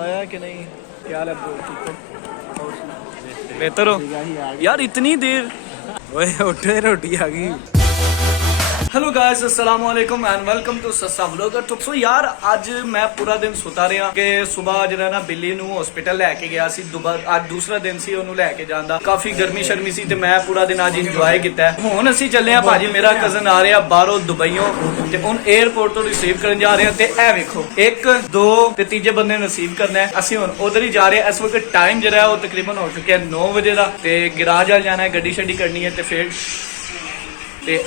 आया कि नहीं? क्या हाल है ब्रो, ठीक हो? बेहतर हो यार, इतनी देर। ओए उठे, रोटी आ गई। हेलो गाइस, अस्सलाम वालेकुम एंड वेलकम टू सस्सा व्लॉगर। तो सो यार आज मैं पूरा दिन सुता रहा कि सुबह जो है ना बिल्ली ਨੂੰ हॉस्पिटल लेके गया सी। ਅੱਜ दूसरा दिन ਸੀ ਉਹਨੂੰ ਲੈ ਕੇ ਜਾਂਦਾ। ਕਾਫੀ ਗਰਮੀ ਸ਼ਰਮੀ ਸੀ ਤੇ ਮੈਂ ਪੂਰਾ ਦਿਨ ਅੱਜ ਇੰਜੋਏ ਕੀਤਾ। ਹੁਣ ਅਸੀਂ ਚੱਲੇ ਆ ਭਾਜੀ, ਮੇਰਾ ਕਜ਼ਨ ਆ ਰਿਹਾ ਬਾਹਰੋਂ ਦੁਬਈੋਂ ਤੇ ਹੁਣ 에ਅਰਪੋਰਟ ਤੋਂ ਰਿਸੀਵ ਕਰਨ ਜਾ ਰਹੇ ਆ। ਤੇ ਇਹ ਵੇਖੋ 1 2 ਤੇ ਤੀਜੇ ਬੰਦੇ ਨੂੰ ਰਿਸੀਵ ਕਰਨਾ ਹੈ। ਅਸੀਂ ਹੁਣ ਉਧਰ ਹੀ ਜਾ ਰਹੇ ਆ। ਇਸ ਵਕਤ ਟਾਈਮ ਜਿਹੜਾ ਉਹ ਤਕਰੀਬਨ ਹੋ ਚੁੱਕਿਆ 9 ਵਜੇ ਦਾ ਤੇ ਗੈਰਾਜ ਆ जाना है, ਗੱਡੀ ਛੱਡੀ करनी है। ਤੇ फिर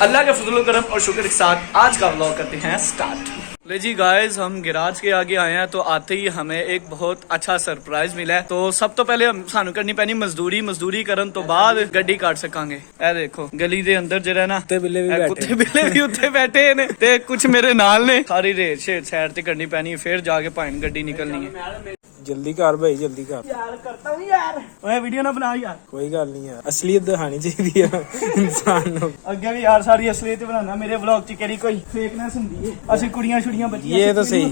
अल्लाह के फजल करम और शुक्र के साथ आज का व्लॉग करते हैं स्टार्ट। ले जी गाइस, हम गैराज के आगे आए हैं तो आते ही हमें एक बहुत अच्छा सरप्राइज मिला है। तो सब तो पहले सानू करनी पैनी मजदूरी करन तो बाद गड्डी काट सकांगे। ए देखो गली दे अंदर जरा ना कुत्ते बिल्ले भी उत्ते बैठे ने ते कुछ मेरे नाल ने। सारी रेत शेत साइड ते करनी पैनी, फिर जाके भाई गड्डी निकलनी है। जल्दी कर भाई, जल्दी कर यार। करता हूं यार, ओए वीडियो ना बना यार। कोई गल नहीं यार, असलियत दिखानी चाहिए इंसान ਨੂੰ। ਅੱਗੇ ਵੀ ਯਾਰ ਸਾਰੀ ਅਸਲੀਅਤ ਬਣਾਉਣਾ। ਮੇਰੇ ਵਲੌਗ 'ਚ ਕਿਹੜੀ ਕੋਈ ਫੇਕਨੈਸ ਹੁੰਦੀ ਹੈ? ਅਸੀਂ ਕੁੜੀਆਂ ਛੁੜੀਆਂ ਬੱਚੀਆਂ ये तो सही,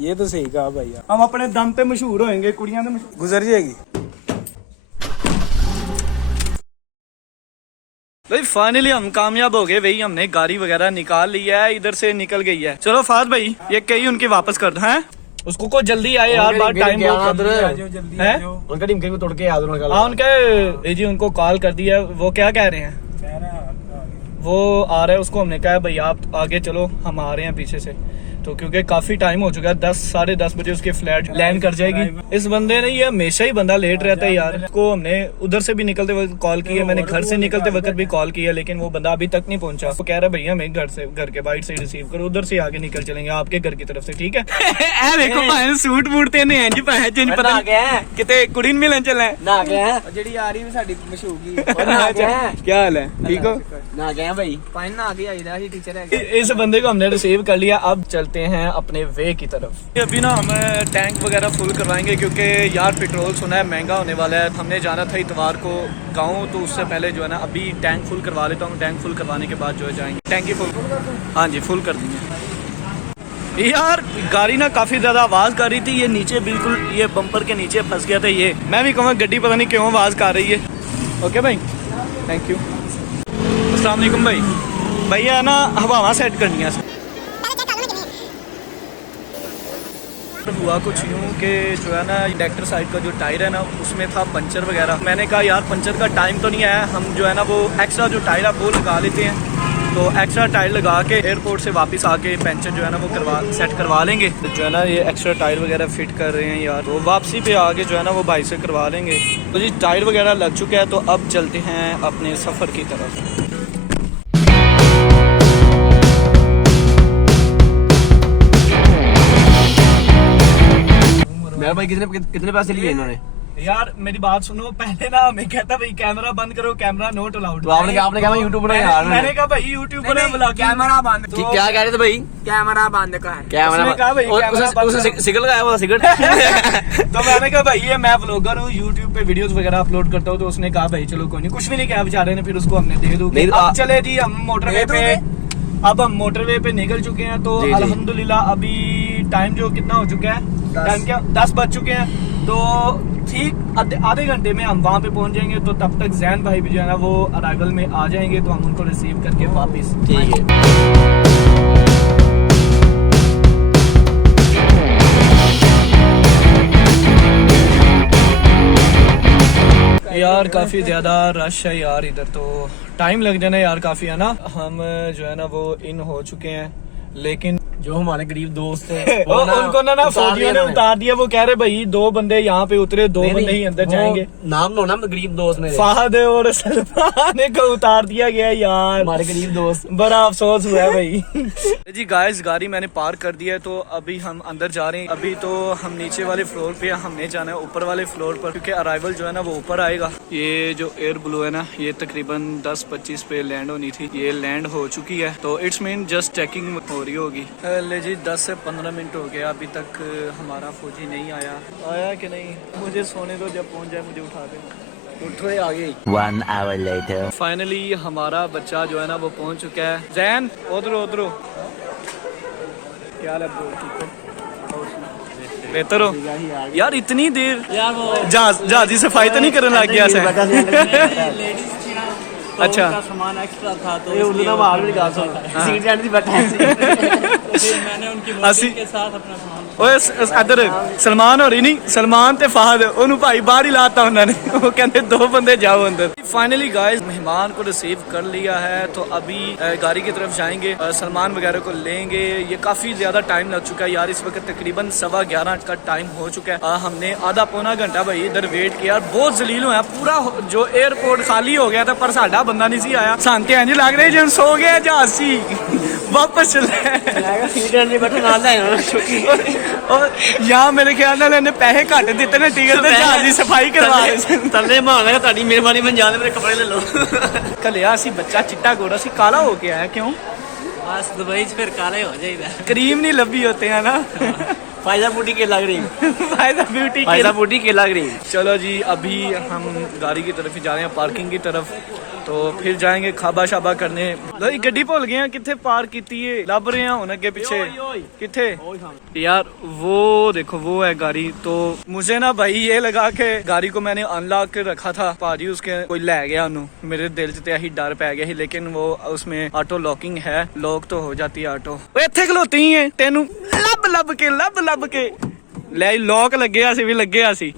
ये तो सही कहा भाई यार। हम अपने दम पे मशहूर होएंगे, कुड़ियां तो गुजर जाएगी भाई। फाइनली हम कामयाब हो गए भाई, हमने गाड़ी वगैरह निकाल ली है, इधर से निकल गई है। चलो फाद भाई ये कही उनकी वापस कर दो हैं। उसको को जल्दी आए यार, बात टाइम है। उनका टीम को तोड़ के याद उनका। हाँ उनका जी उनको कॉल कर दिया। वो क्या कह रहे हैं? वो आ रहा है, उसको हमने कहा भाई आप आगे चलो, हम आ रहे हैं पीछे से। तो क्योंकि काफी टाइम हो चुका है, 10 साढ़े 10 बजे उसकी फ्लैट लैंड कर जाएगी। इस बंदे ने, ये हमेशा ही बंदा लेट रहता है यार। को हमने उधर से भी निकलते वक्त कॉल की है, मैंने घर से निकलते वक्त भी कॉल किया, लेकिन वो बंदा अभी तक नहीं पहुंचा। वो कह रहा है भैया हमें घर के बाइट से रिसीव करो, उधर से आगे निकल चलेंगे आपके घर की तरफ से, ठीक है? देखो भाई सूट बूट ते ने इंज पाए जिन पता किते कुड़ी ਨੂੰ ਮਿਲਣ ਚੱਲੇ ना गया ਜਿਹੜੀ ਆ ਰਹੀ ਵੀ ਸਾਡੀ ਮਸ਼ਹੂਰੀ। क्या हाल है, ठीक हो? ना गया भाई। पाइन ना आगे आई रहा टीचर है। इस बंदे को हमने रिसीव कर लिया, अब चलते हैं अपने वे की तरफ। अभी ना हम टैंक वगैरह फुल करवाएंगे क्योंकि यार पेट्रोल सुना है महंगा होने वाला है। हमने जाना था इतवार को गाँव, तो उससे पहले जो है ना अभी टैंक फुल करवा लेता हूँ। टैंक फुल करवाने के बाद जो है जाएंगे। टैंकी फुल, हाँ जी फुल कर देंगे। यार गाड़ी ना काफी ज्यादा आवाज कर रही थी, ये नीचे बिल्कुल ये बम्पर के नीचे फंस गया था। ये मैं भी कहूँगा गड्डी पता नहीं क्यों आवाज कर रही है। ओके भाई, थैंक यू। अस्सलाम वालेकुम भाई। भैया ना हवावां सेट करनी है। हुआ कुछ यूँ कि जो है ना इंडक्टर साइड का जो टायर है ना उसमें था पंचर वगैरह। मैंने कहा यार पंचर का टाइम तो नहीं आया, हम जो है ना वो एक्स्ट्रा जो टायर है वो लगा लेते हैं। तो एक्स्ट्रा टायर लगा के एयरपोर्ट से वापस आके पंचर जो है ना वो सेट करवा लेंगे। तो जो है ना ये एक्स्ट्रा टायर वगैरह फिट कर रहे हैं यार, तो वापसी पे आके जो है ना वो भाई से करवा लेंगे। तो जी टायर वगैरह लग चुका है, तो अब चलते हैं अपने सफ़र की तरफ। मेरा भाई कितने पैसे लिए इन्होंने? यार मेरी बात सुनो, पहले ना हमें कहता भाई कैमरा बंद करो, कैमरा नोट अलाउड। तो आपने कहा यूट्यूब पर यार। मैंने कहा भाई यूट्यूब पर बुला कैमरा बंद। क्या कह रहे थे भाई? कैमरा बंद का है। कैमरा सिगरेट का है, सिगरेट। तो मैंने कहा भाई ये मैं व्लॉगर हूँ, यूट्यूब पे वीडियोस वगैरह अपलोड करता हूँ। तो उसने कहा भाई चलो कोई नहीं, कुछ भी नहीं कहा बेचारे ने। फिर उसको हमने दे दूंगे। अब चले जी हम मोटरवे पे, अब हम मोटरवे पे निकल चुके हैं। तो अल्हम्दुलिल्लाह अभी टाइम जो कितना हो चुका है, टाइम क्या 10 बज चुके हैं। तो ठीक आधे घंटे में हम वहाँ पे पहुँच जाएंगे। तो तब तक जैन भाई भी जो है ना वो अराइवल में आ जाएंगे, तो हम उनको रिसीव करके वापस, ठीक है। यार काफी ज्यादा रश है यार इधर, तो टाइम लग जाना यार काफी, है ना। हम जो है ना वो इन हो चुके हैं, लेकिन जो हमारे गरीब दोस्त हैं उनको ना फौजियों ने उतार दिया। वो कह रहे भाई 2 बंदे यहाँ पे उतरे, 2 बंदे ही अंदर जाएंगे। नाम लो ना गरीब दोस्त मेरे। फाहद और सलमान को उतार दिया गया यार, हमारे गरीब दोस्त। बड़ा अफसोस हुआ है भाई। जी गाइस गाड़ी मैंने पार्क कर दिया है, तो अभी हम अंदर जा रहे हैं। अभी तो हम नीचे वाले फ्लोर पे, हमने जाना है ऊपर वाले फ्लोर पर, क्योंकि अराइवल जो है ना वो ऊपर आएगा। ये जो एयर ब्लू है ना, ये तकरीबन 10-25 पे लैंड होनी थी, ये लैंड हो चुकी है। तो इट्स मीन जस्ट चेकिंग हो रही होगी। ले जी 10 से 15 मिनट हो गया, अभी तक हमारा फौजी नहीं आया कि नहीं? मुझे सोने दो, जब पहुंच जाए मुझे उठा दे। उठो आ गई। 1 hour later. फाइनली हमारा बच्चा जो है ना वो पहुंच चुका है। जैन उधरो क्या हाल है ब्रो, ठीक हो? बेहतर हो यार इतनी देर यार वो जहाज की सफाई तो नहीं करने लग गया से लेडीज अच्छा सामान एक्स्ट्रा था तो ये उन्होंने बाहर भी गा सुन सीट एंड दी बैठा है फिर मैंने उनकी ਅਸੀਂ के साथ अपना सामान ਓਏ ਇੱਧਰ ਸਲਮਾਨ ਹੋ ਰਹੀ ਨਹੀਂ ਸਲਮਾਨ ਤੇ ਫਹਦ ਉਹਨੂੰ ਭਾਈ ਬਾਹਰ ही लाता ਉਹਨਾਂ ने वो कहते दो बंदे जाओ अंदर फाइनली गाइस मेहमान को रिसीव कर लिया है तो अभी गाड़ी की तरफ जाएंगे सलमान वगैरह को लेंगे ये काफी ज्यादा टाइम लग चुका है यार इस वक्त तकरीबन 11:15 का टाइम हो चुका है हमने आधा पौना घंटा भाई इधर वेट किया बहुत जलील हुआ पूरा जो एयरपोर्ट खाली हो गया था पर साडा बंदा नहीं सी आया सांते इंज लग रहे जिन सो गया जहाज सी वापस चले सीट एंड दी बैठा नाल है और यहाँ मेरे ख्याल ਨਾਲ ਇਹਨੇ ਪੈਸੇ ਘੱਟ ਦਿੱਤੇ ਨੇ ਟਿਕਟ ਤੇ ਜਹਾਜ਼ ਦੀ ਸਫਾਈ ਕਰਵਾ ਰਹੇ ਸੀ ਤੱਲੇ ਮਾਰਨਾ ਤੁਹਾਡੀ ਮਿਹਰਬਾਨੀ ਬਣ ਜਾਣ ਮੇਰੇ ਕੱਪੜੇ ਲੈ ਲਓ ਕਲਿਆ ਸੀ ਬੱਚਾ ਚਿੱਟਾ ਗੋਰਾ ਸੀ ਕਾਲਾ ਹੋ ਕੇ ਆਇਆ ਕਿਉਂ ਬਸ ਦੁਬਈ 'ਚ ਫਿਰ ਕਾਲੇ ਹੋ ਜਾਈਦਾ ਕਰੀਮ नहीं लभी होते हैं ना फायदा बूटी के लग रही फायदा ब्यूटी फायदा बूटी के लग रही चलो जी अभी हम गाड़ी की तरफ ही जा रहे हैं पार्किंग की तरफ तो फिर जाएंगे खाबा शाबा करने भाई गड्डी भूल गए हैं किथे पार्क की है लभ रहे हैं हुन अगे पीछे किथे यार वो देखो वो है गाड़ी तो मुझे ना भाई ये लगा के गाड़ी को मैंने अनलॉक कर रखा था भाजी उसके कोई ले गया उन्होंने मेरे दिल च यही डर पै गया लेकिन वो उसमें ऑटो लॉकिंग है लॉक तो हो जाती है ऑटो इत्थे खलोती है तेनू लब लब के ले लॉक लगे सी भी लगे सी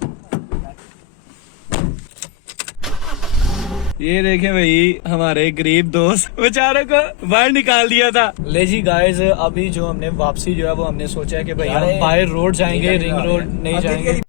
ये देखे भाई हमारे गरीब दोस्त बेचारे को बाहर निकाल दिया था ले जी गाइस अभी जो हमने वापसी जो है वो हमने सोचा है कि भाई हम बाहर रोड जाएंगे रिंग रोड नहीं जाएंगे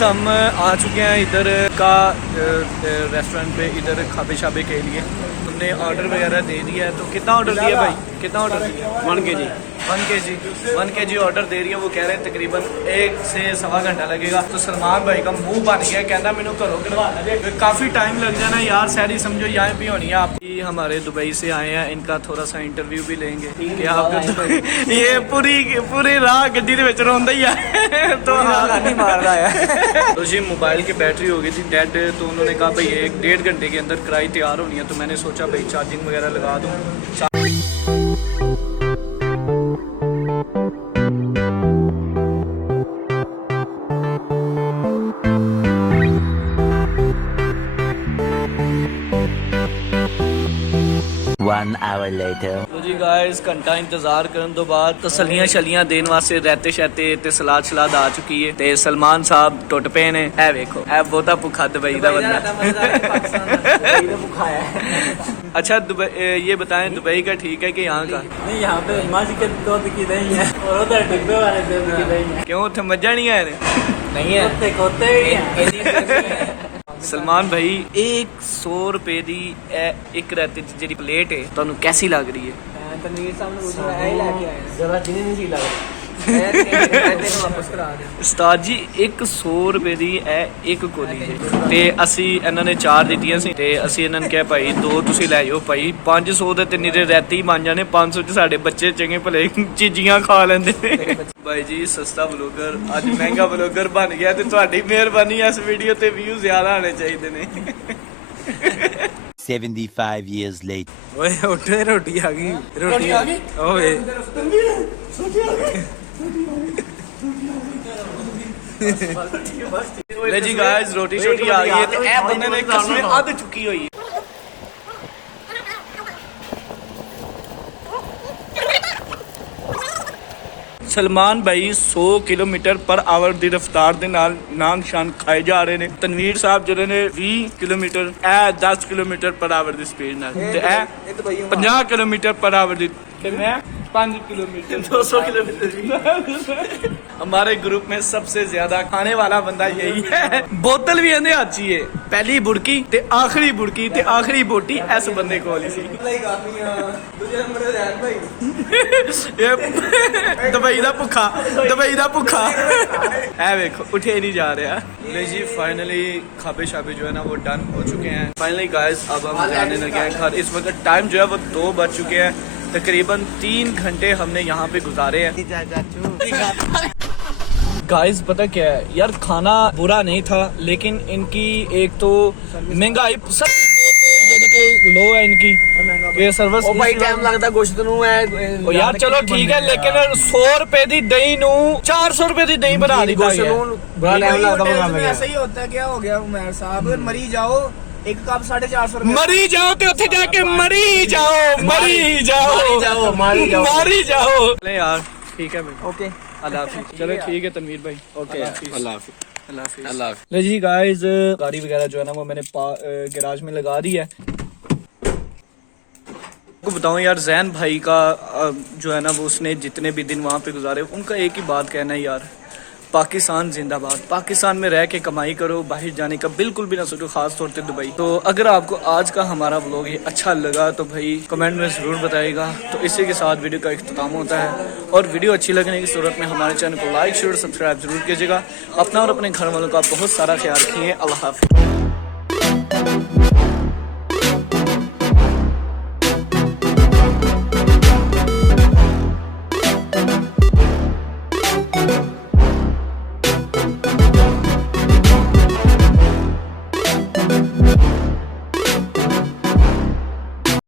हम आ चुके हैं इधर का रेस्टोरेंट पे इधर खाबे शाबे के लिए हमने ऑर्डर वगैरह दे दिया है तो कितना ऑर्डर दिया भाई कितना ऑर्डर दिया 1 kg ऑर्डर दे रही है वो कह रहे हैं तकरीबन 1 से सवा घंटा लगेगा तो सलमान भाई का मुंह बन गया कहना मैंने घरों कढ़वाना है काफी टाइम लग जाना यार सैरी समझो यहाँ भी होनी है आपकी हमारे दुबई से आए हैं इनका थोड़ा सा इंटरव्यू भी लेंगे कि आप ये पूरी राह गड्डी दे विच रोंदा ही है तो मार रहा है तो जी मोबाइल की बैटरी हो गई थी डेड तो उन्होंने कहा भाई 1-1.5 घंटे के अंदर कराई तैयार होनी है तो मैंने सोचा भाई चार्जिंग वगैरह लगा दूँ One hour later. तो जी गाइस घंटा इंतजार करने तो बाद तसलियां छलियां देने वास्ते रहते शहते ते सलाद शलाद आ चुकी है ते सलमान साहब टुट पे ने है देखो है बहुता भुखा दुबई दा बंदा अच्छा ये बताएं दुबई का ठीक है कि यहाँ का नहीं यहाँ पे हिमाचल के दूध की नहीं है और उधर डिब्बे वाले दूध की नहीं है क्यों उत्थे मज्जा नहीं है नहीं है कोते ही सलमान भाई 100 रुपए दी एक रात जी प्लेट है ਤੁਹਾਨੂੰ कैसी लग रही है तनवीर साहब ने मुझे ऐ लेके आए जरा जिन्हें नहीं सी लग ਉਸਤਾਦ ਜੀ 100 ਰੁਪਏ ਦੀ ਇਹ ਇੱਕ ਕੋਲੀ ਜੇ ਤੇ ਅਸੀਂ ਇਹਨਾਂ ਨੇ 4 ਦਿੱਤੀਆਂ ਸੀ ਤੇ ਅਸੀਂ ਇਹਨਾਂ ਨੂੰ ਕਿਹਾ ਭਾਈ 2 ਤੁਸੀਂ ਲੈ ਜਾਓ ਭਾਈ 500 ਦੇ ਤੇ ਨਿਰੇ ਰਹਿਤੇ ਹੀ ਬਣ ਜਾਣੇ 500 ਚ ਸਾਡੇ ਬੱਚੇ ਚੰਗੇ ਭਲੇ ਚੀਜ਼ੀਆਂ ਖਾ ਲੈਂਦੇ ਨੇ ਭਾਈ ਜੀ ਸਸਤਾ ਵਲੋਗਰ ਅੱਜ ਮਹਿੰਗਾ ਵਲੋਗਰ ਬਣ ਗਿਆ ਤੇ ਤੁਹਾਡੀ ਮਿਹਰਬਾਨੀ ਇਸ ਵੀਡੀਓ ਤੇ ਵਿਊ ਜ਼ਿਆਦਾ ਆਣੇ ਚਾਹੀਦੇ ਨੇ 75 years later. ਓਏ ਉੱਠੇ ਰੋਟੀ ਆ ਗਈ ਓਏ ले जी गाइस रोटी शोटी आ गई है ते ए बंदे ने कसमें अध चुकी हुई है सलमान भाई 100 किलोमीटर पर आवर ਦੀ ਰਫ਼ਤਾਰ ਦੇ ਨਾਲ ਨਾਨ ਸ਼ਾਨ ਖਾਏ ਜਾ ਰਹੇ ਨੇ ਤਨਵੀਰ ਸਾਹਿਬ ਜਿਹੜੇ ਨੇ 20 ਕਿਲੋਮੀਟਰ ਇਹ 10 ਕਿਲੋਮੀਟਰ ਪਰ ਆਵਰ ਦੀ ਸਪੀਡ ਨਾਲ ਤੇ ਇਹ 50 ਕਿਲੋਮੀਟਰ ਪਰ ਆਵਰ ਦੀ ਤੇ मैं 5 किलोमीटर 200 किलोमीटर हमारे ग्रुप में सबसे ज्यादा खाने वाला बंदा यही है बोतल भी ਇਹਦੇ ਹੱਥ 'ਚ ਹੀ ਹੈ ਪਹਿਲੀ ਬੁੜਕੀ ਤੇ ਆਖਰੀ ਬੁੜਕੀ ਤੇ ਆਖਰੀ ਬੋਟੀ ਇਸ ਬੰਦੇ ਕੋਲ ਹੀ ਸੀ ਦੂਜੇ ਨੰਬਰ ਤੇ ਰਹਿਣ ਭਾਈ ਇਹ ਦੁਬਈ ਦਾ ਭੁੱਖਾ ਇਹ ਵੇਖੋ उठे नहीं जा रहा ले जी फाइनली खाबे शाबे जो है ना वो डन हो चुके हैं फाइनली गाइस अब हम जाने लगे हैं घर इस वक्त टाइम जो है वो 2 बज चुके हैं तकरीबन 3 घंटे हमने यहाँ पे गुजारे हैं गाइस पता क्या है यार खाना बुरा नहीं था लेकिन इनकी एक तो महंगाई सब लो है इनकी ये सर्विस ਉਹ ਭਾਈ ਟਾਈਮ ਲੱਗਦਾ ਗੋਸ਼ਤ ਨੂੰ ਐ ओ यार चलो ठीक है लेकिन 100 रुपए दी दही नु 400 रुपए दी दही बना दी ਗੋਸ਼ਤ ਨੂੰ ਬੜਾ ਟਾਈਮ ਲੱਗਦਾ ਬਣਾਉਣ ਲੱਗਿਆ ऐसा ही होता है। क्या हो गया उमर साहब, मरी जाओ, एक कप 450 रुपए। मरी जाओ ते उत्थे जाके मरी जाओ मारी जाओ ਮਾਰੀ ਜਾਓ ले यार ठीक है भाई ਓਕੇ अल्लाह हाफिज चलो ठीक है तनवीर भाई ਓਕੇ अल्लाह ਅੱਲਾਹ ਹਾਫਿਜ਼ अल्लाह हाफिज ਅੱਲਾह ਹਾਫਿਜ਼ ले जी गाइस गाड़ी वगैरह जो है ना वो मैंने गैराज में लगा दी है। आपको बताऊं यार जैन भाई का जो है ना वो उसने जितने भी दिन वहाँ पे गुजारे उनका एक ही बात कहना है यार, पाकिस्तान जिंदाबाद। पाकिस्तान में रह के कमाई करो, बाहर जाने का बिल्कुल भी ना सोचो, खास तौर पे दुबई। तो अगर आपको आज का हमारा व्लॉग ये अच्छा लगा तो भाई कमेंट में ज़रूर बताइएगा। तो इसी के साथ वीडियो का इख्तिताम होता है और वीडियो अच्छी लगने की सूरत में हमारे चैनल को लाइक शेयर सब्सक्राइब जरूर कीजिएगा। अपना और अपने घर वालों का बहुत सारा ख्याल रखिए। अल्लाह हाफिज़।